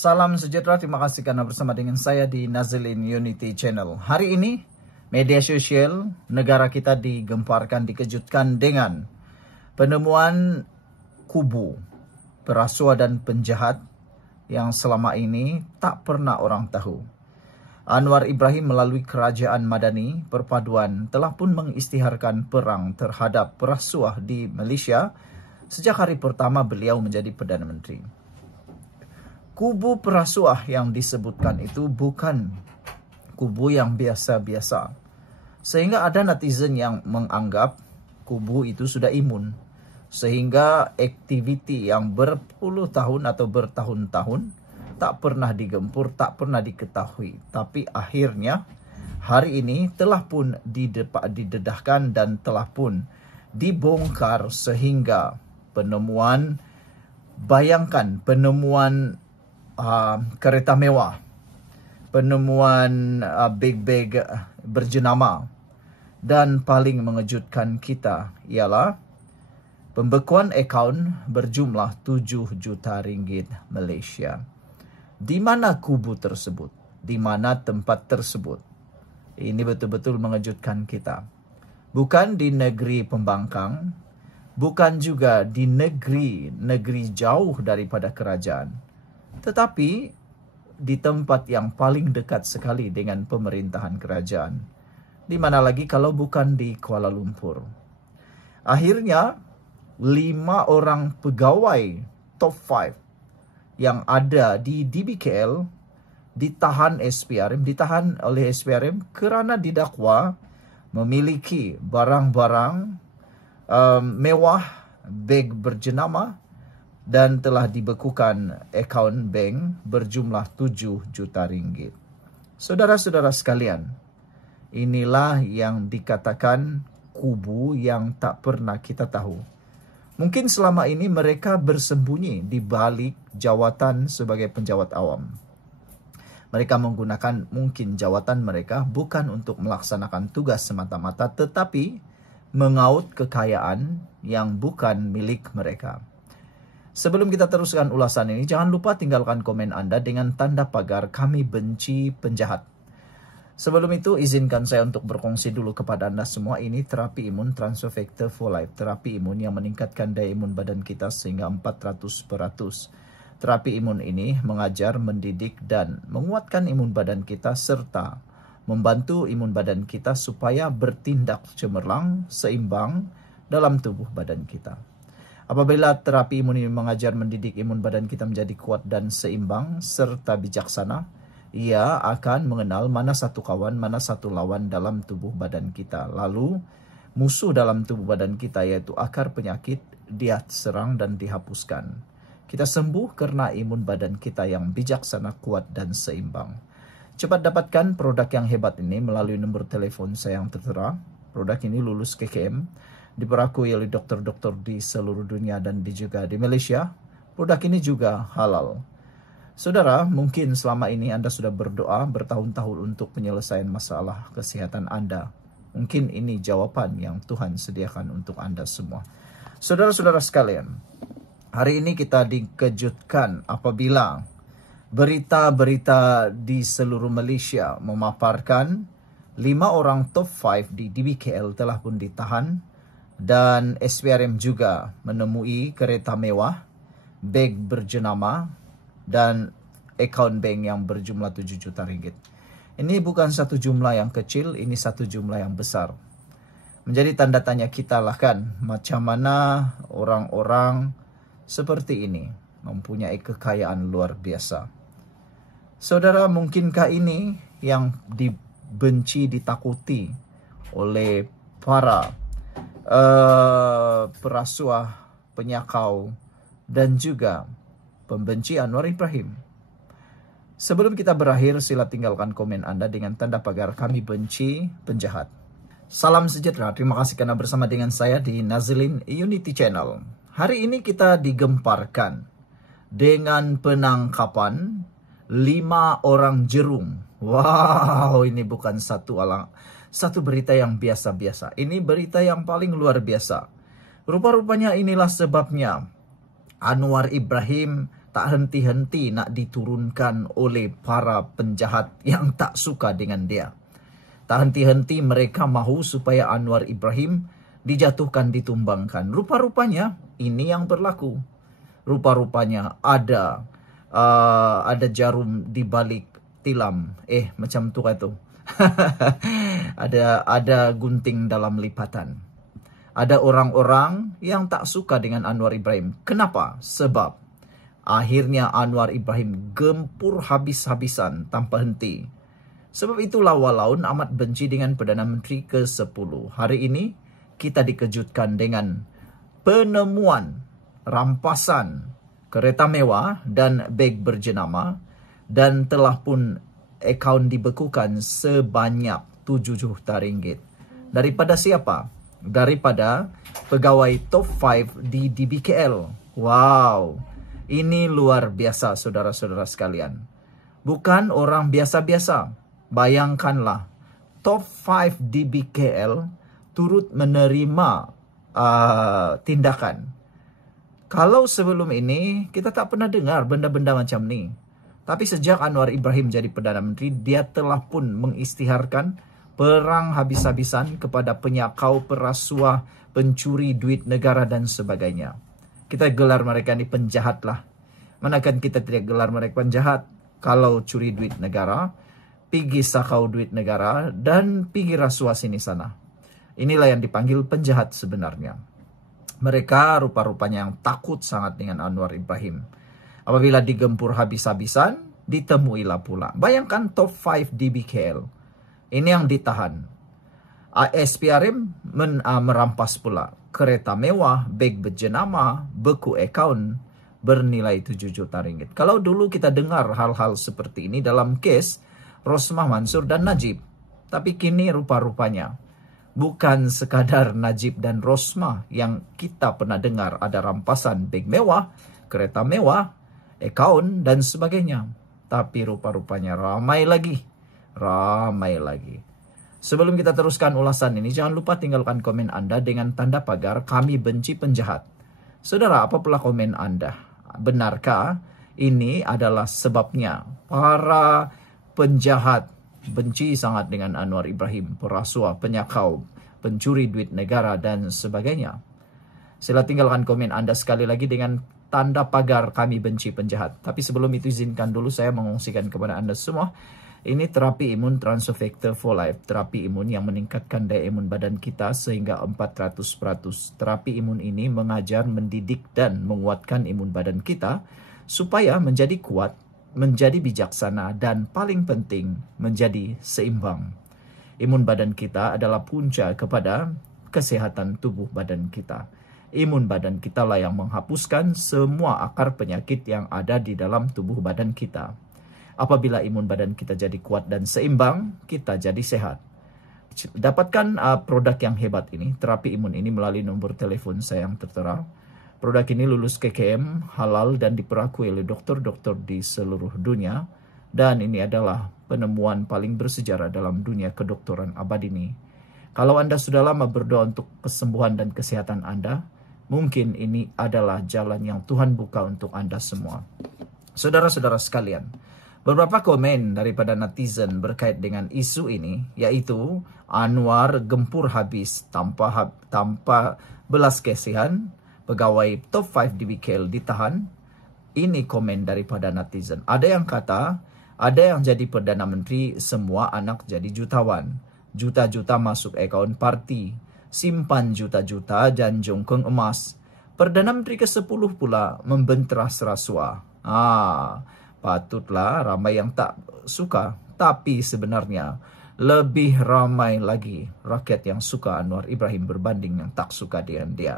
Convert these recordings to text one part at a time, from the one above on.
Salam sejahtera, terima kasih karena bersama dengan saya di Nazilin Unity Channel. Hari ini, media sosial negara kita digemparkan, dikejutkan dengan penemuan kubu perasuah dan penjahat yang selama ini tak pernah orang tahu. Anwar Ibrahim melalui Kerajaan Madani Perpaduan telah pun mengisytiharkan perang terhadap perasuah di Malaysia sejak hari pertama beliau menjadi Perdana Menteri. Kubu perasuah yang disebutkan itu bukan kubu yang biasa-biasa. Sehingga ada netizen yang menganggap kubu itu sudah imun. Sehingga aktiviti yang berpuluh tahun atau bertahun-tahun tak pernah digempur, tak pernah diketahui. Tapi akhirnya hari ini telah pun didedahkan dan telah pun dibongkar sehingga penemuan, bayangkan penemuan kereta mewah, penemuan beg-beg berjenama, dan paling mengejutkan kita ialah pembekuan akaun berjumlah 7 juta ringgit Malaysia. Di mana kubu tersebut? Di mana tempat tersebut? Ini betul-betul mengejutkan kita. Bukan di negeri pembangkang, bukan juga di negeri jauh daripada kerajaan, tetapi di tempat yang paling dekat sekali dengan pemerintahan kerajaan. Di mana lagi kalau bukan di Kuala Lumpur. Akhirnya 5 orang pegawai top 5 yang ada di DBKL ditahan oleh SPRM kerana didakwa memiliki barang-barang mewah, beg berjenama, dan telah dibekukan akaun bank berjumlah 7 juta ringgit. Saudara-saudara sekalian, inilah yang dikatakan kubu yang tak pernah kita tahu. Mungkin selama ini mereka bersembunyi di balik jawatan sebagai penjawat awam. Mereka menggunakan mungkin jawatan mereka bukan untuk melaksanakan tugas semata-mata, tetapi mengaut kekayaan yang bukan milik mereka. Sebelum kita teruskan ulasan ini, jangan lupa tinggalkan komen Anda dengan tanda pagar "Kami benci penjahat". Sebelum itu, izinkan saya untuk berkongsi dulu kepada Anda semua. Ini terapi imun Transfer Factor for Life. Terapi imun yang meningkatkan daya imun badan kita sehingga 400%. Terapi imun ini mengajar, mendidik, dan menguatkan imun badan kita serta membantu imun badan kita supaya bertindak cemerlang, seimbang dalam tubuh badan kita. Apabila terapi imun ini mengajar, mendidik imun badan kita menjadi kuat dan seimbang serta bijaksana, ia akan mengenal mana satu kawan, mana satu lawan dalam tubuh badan kita. Lalu, musuh dalam tubuh badan kita yaitu akar penyakit, dia serang dan dihapuskan. Kita sembuh karena imun badan kita yang bijaksana, kuat, dan seimbang. Cepat dapatkan produk yang hebat ini melalui nomor telepon saya yang tertera. Produk ini lulus KKM, diperakui oleh dokter-dokter di seluruh dunia dan juga di Malaysia. Produk ini juga halal. Saudara, mungkin selama ini Anda sudah berdoa bertahun-tahun untuk penyelesaian masalah kesehatan Anda. Mungkin ini jawaban yang Tuhan sediakan untuk Anda semua. Saudara-saudara sekalian, hari ini kita dikejutkan apabila berita-berita di seluruh Malaysia memaparkan 5 orang top 5 di DBKL telah pun ditahan. Dan SPRM juga menemui kereta mewah, beg berjenama, dan akaun bank yang berjumlah 7 juta ringgit. Ini bukan satu jumlah yang kecil, ini satu jumlah yang besar. Menjadi tanda tanya kita lah kan, macam mana orang-orang seperti ini mempunyai kekayaan luar biasa. Saudara, mungkinkah ini yang dibenci, ditakuti oleh para perasuah, penyakau, dan juga pembenci Anwar Ibrahim? Sebelum kita berakhir, sila tinggalkan komen Anda dengan tanda pagar "Kami benci penjahat". Salam sejahtera, terima kasih karena bersama dengan saya di Nazilin Unity Channel. Hari ini kita digemparkan dengan penangkapan 5 orang jerum. Wow, ini bukan satu berita yang biasa-biasa. Ini berita yang paling luar biasa. Rupa-rupanya inilah sebabnya Anwar Ibrahim tak henti-henti nak diturunkan oleh para penjahat yang tak suka dengan dia. Tak henti-henti mereka mahu supaya Anwar Ibrahim dijatuhkan, ditumbangkan. Rupa-rupanya ini yang berlaku. Rupa-rupanya ada jarum di balik tilam. Macam tu kata. ada gunting dalam lipatan. Ada orang-orang yang tak suka dengan Anwar Ibrahim. Kenapa? Sebab akhirnya Anwar Ibrahim gempur habis-habisan tanpa henti. Sebab itulah Walaun amat benci dengan Perdana Menteri ke-10. Hari ini kita dikejutkan dengan penemuan rampasan kereta mewah dan beg berjenama, dan telah pun akaun dibekukan sebanyak 7 juta ringgit. Daripada siapa? Daripada pegawai top 5 di DBKL. Wow, ini luar biasa saudara-saudara sekalian. Bukan orang biasa-biasa. Bayangkanlah, top 5 DBKL turut menerima tindakan. Kalau sebelum ini kita tak pernah dengar benda-benda macam ni. Tapi sejak Anwar Ibrahim jadi Perdana Menteri, dia telah pun mengisytiharkan perang habis-habisan kepada penyakau, perasuah, pencuri duit negara dan sebagainya. Kita gelar mereka ni penjahat lah. Manakan kita tidak gelar mereka penjahat kalau curi duit negara, pergi sakau duit negara, dan pergi rasuah sini sana. Inilah yang dipanggil penjahat sebenarnya. Mereka rupa-rupanya yang takut sangat dengan Anwar Ibrahim. Apabila digempur habis-habisan, ditemuilah pula. Bayangkan top 5 DBKL. Ini yang ditahan. SPRM merampas pula kereta mewah, beg berjenama, beku akaun bernilai 7 juta ringgit. Kalau dulu kita dengar hal-hal seperti ini dalam kes Rosmah Mansur dan Najib. Tapi kini rupa-rupanya bukan sekadar Najib dan Rosmah yang kita pernah dengar ada rampasan beg mewah, kereta mewah, akaun dan sebagainya. Tapi rupa-rupanya ramai lagi. Sebelum kita teruskan ulasan ini, jangan lupa tinggalkan komen Anda dengan tanda pagar "Kami benci penjahat". Saudara, apa pula komen Anda? Benarkah ini adalah sebabnya para penjahat benci sangat dengan Anwar Ibrahim, perasuah, penyakau, pencuri duit negara dan sebagainya? Sila tinggalkan komen Anda sekali lagi dengan tanda pagar "Kami benci penjahat". Tapi sebelum itu izinkan dulu saya mengungsikan kepada Anda semua. Ini terapi imun Transfer Factor for Life. Terapi imun yang meningkatkan daya imun badan kita sehingga 400%. Terapi imun ini mengajar, mendidik dan menguatkan imun badan kita supaya menjadi kuat, menjadi bijaksana, dan paling penting menjadi seimbang. Imun badan kita adalah punca kepada kesehatan tubuh badan kita. Imun badan kita lah yang menghapuskan semua akar penyakit yang ada di dalam tubuh badan kita. Apabila imun badan kita jadi kuat dan seimbang, kita jadi sehat. Dapatkan produk yang hebat ini, terapi imun ini, melalui nombor telepon saya yang tertera. Produk ini lulus KKM, halal dan diperakui oleh dokter-dokter di seluruh dunia. Dan ini adalah penemuan paling bersejarah dalam dunia kedokteran abad ini. Kalau Anda sudah lama berdoa untuk kesembuhan dan kesehatan Anda, mungkin ini adalah jalan yang Tuhan buka untuk Anda semua. Saudara-saudara sekalian, beberapa komen daripada netizen berkait dengan isu ini, yaitu Anwar gempur habis tanpa belas kasihan, pegawai top 5 DBKL ditahan. Ini komen daripada netizen. Ada yang kata, ada yang jadi Perdana Menteri, semua anak jadi jutawan. Juta-juta masuk akaun parti, simpan juta-juta dan jongkong emas. Perdana Menteri ke-10 pula membenteras rasuah. Patutlah ramai yang tak suka. Tapi sebenarnya lebih ramai lagi rakyat yang suka Anwar Ibrahim berbanding yang tak suka dengan dia.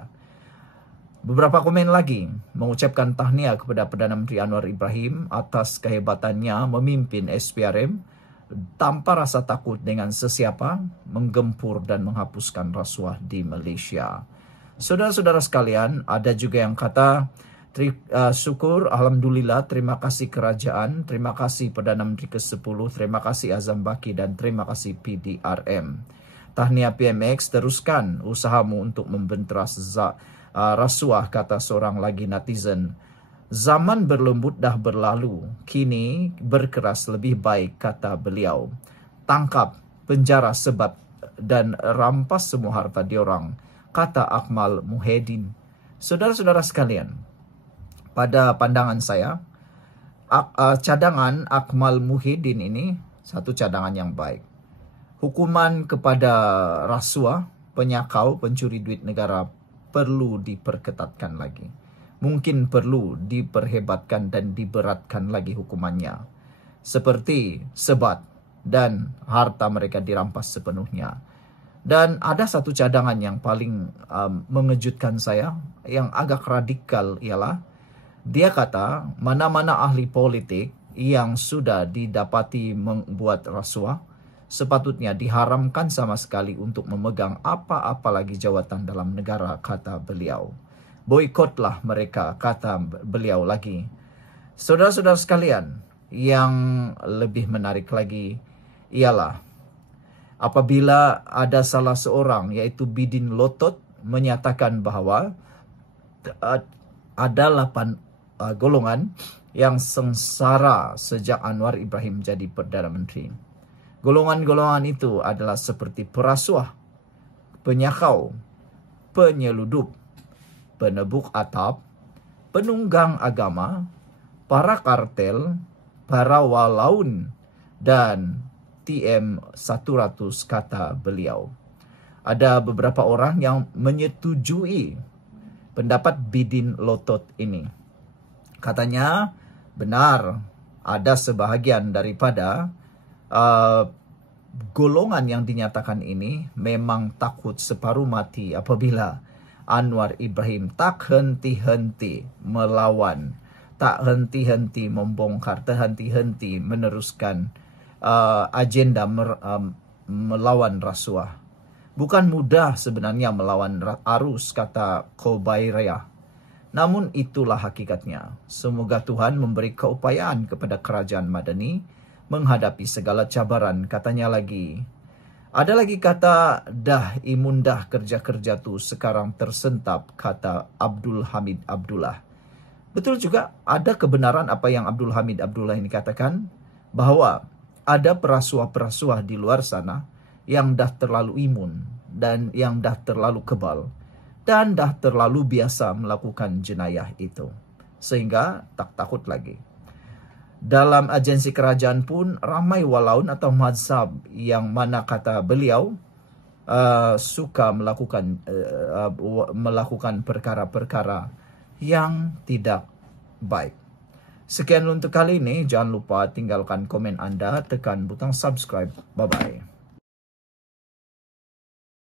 Beberapa komen lagi mengucapkan tahniah kepada Perdana Menteri Anwar Ibrahim atas kehebatannya memimpin SPRM tanpa rasa takut dengan sesiapa, menggempur dan menghapuskan rasuah di Malaysia. Saudara-saudara sekalian, ada juga yang kata, syukur, alhamdulillah, terima kasih kerajaan, terima kasih Perdana Menteri ke-10, terima kasih Azam Baki dan terima kasih PDRM. Tahniah PMX, teruskan usahamu untuk membenteras rasuah, kata seorang lagi netizen. Zaman berlembut dah berlalu, kini berkeras lebih baik, kata beliau. Tangkap, penjara sebat dan rampas semua harta diorang, kata Akmal Muhyiddin. Saudara-saudara sekalian, pada pandangan saya, cadangan Akmal Muhyiddin ini satu cadangan yang baik. Hukuman kepada rasuah, penyakau, pencuri duit negara perlu diperketatkan lagi. Mungkin perlu diperhebatkan dan diberatkan lagi hukumannya. Seperti sebat dan harta mereka dirampas sepenuhnya. Dan ada satu cadangan yang paling mengejutkan saya, yang agak radikal ialah, dia kata mana-mana ahli politik yang sudah didapati membuat rasuah, sepatutnya diharamkan sama sekali untuk memegang apa-apa lagi jawatan dalam negara, kata beliau. Boikotlah mereka, kata beliau lagi. Saudara-saudara sekalian, yang lebih menarik lagi ialah apabila ada salah seorang, yaitu Bidin Lotot, menyatakan bahwa ada 8 golongan yang sengsara sejak Anwar Ibrahim jadi Perdana Menteri. Golongan-golongan itu adalah seperti perasuah, penyakau, penyeludup, penebuk atap, penunggang agama, para kartel, para walaun, dan TM100, kata beliau. Ada beberapa orang yang menyetujui pendapat Bidin Lotot ini. Katanya benar, ada sebahagian daripada golongan yang dinyatakan ini memang takut separuh mati apabila Anwar Ibrahim tak henti-henti melawan, tak henti-henti membongkar, tak henti-henti meneruskan agenda melawan rasuah. Bukan mudah sebenarnya melawan arus, kata Khobairiyah. Namun itulah hakikatnya. Semoga Tuhan memberi keupayaan kepada kerajaan Madani menghadapi segala cabaran, katanya lagi. Ada lagi kata, dah imundah kerja-kerja tu sekarang tersentap, kata Abdul Hamid Abdullah. Betul juga, ada kebenaran apa yang Abdul Hamid Abdullah ini katakan, bahwa ada perasuah-perasuah di luar sana yang dah terlalu imun dan yang dah terlalu kebal dan dah terlalu biasa melakukan jenayah itu, sehingga tak takut lagi. Dalam agensi kerajaan pun ramai walaun atau mazhab yang mana, kata beliau, suka melakukan perkara-perkara yang tidak baik. Sekian untuk kali ini. Jangan lupa tinggalkan komen Anda, tekan butang subscribe. Bye-bye.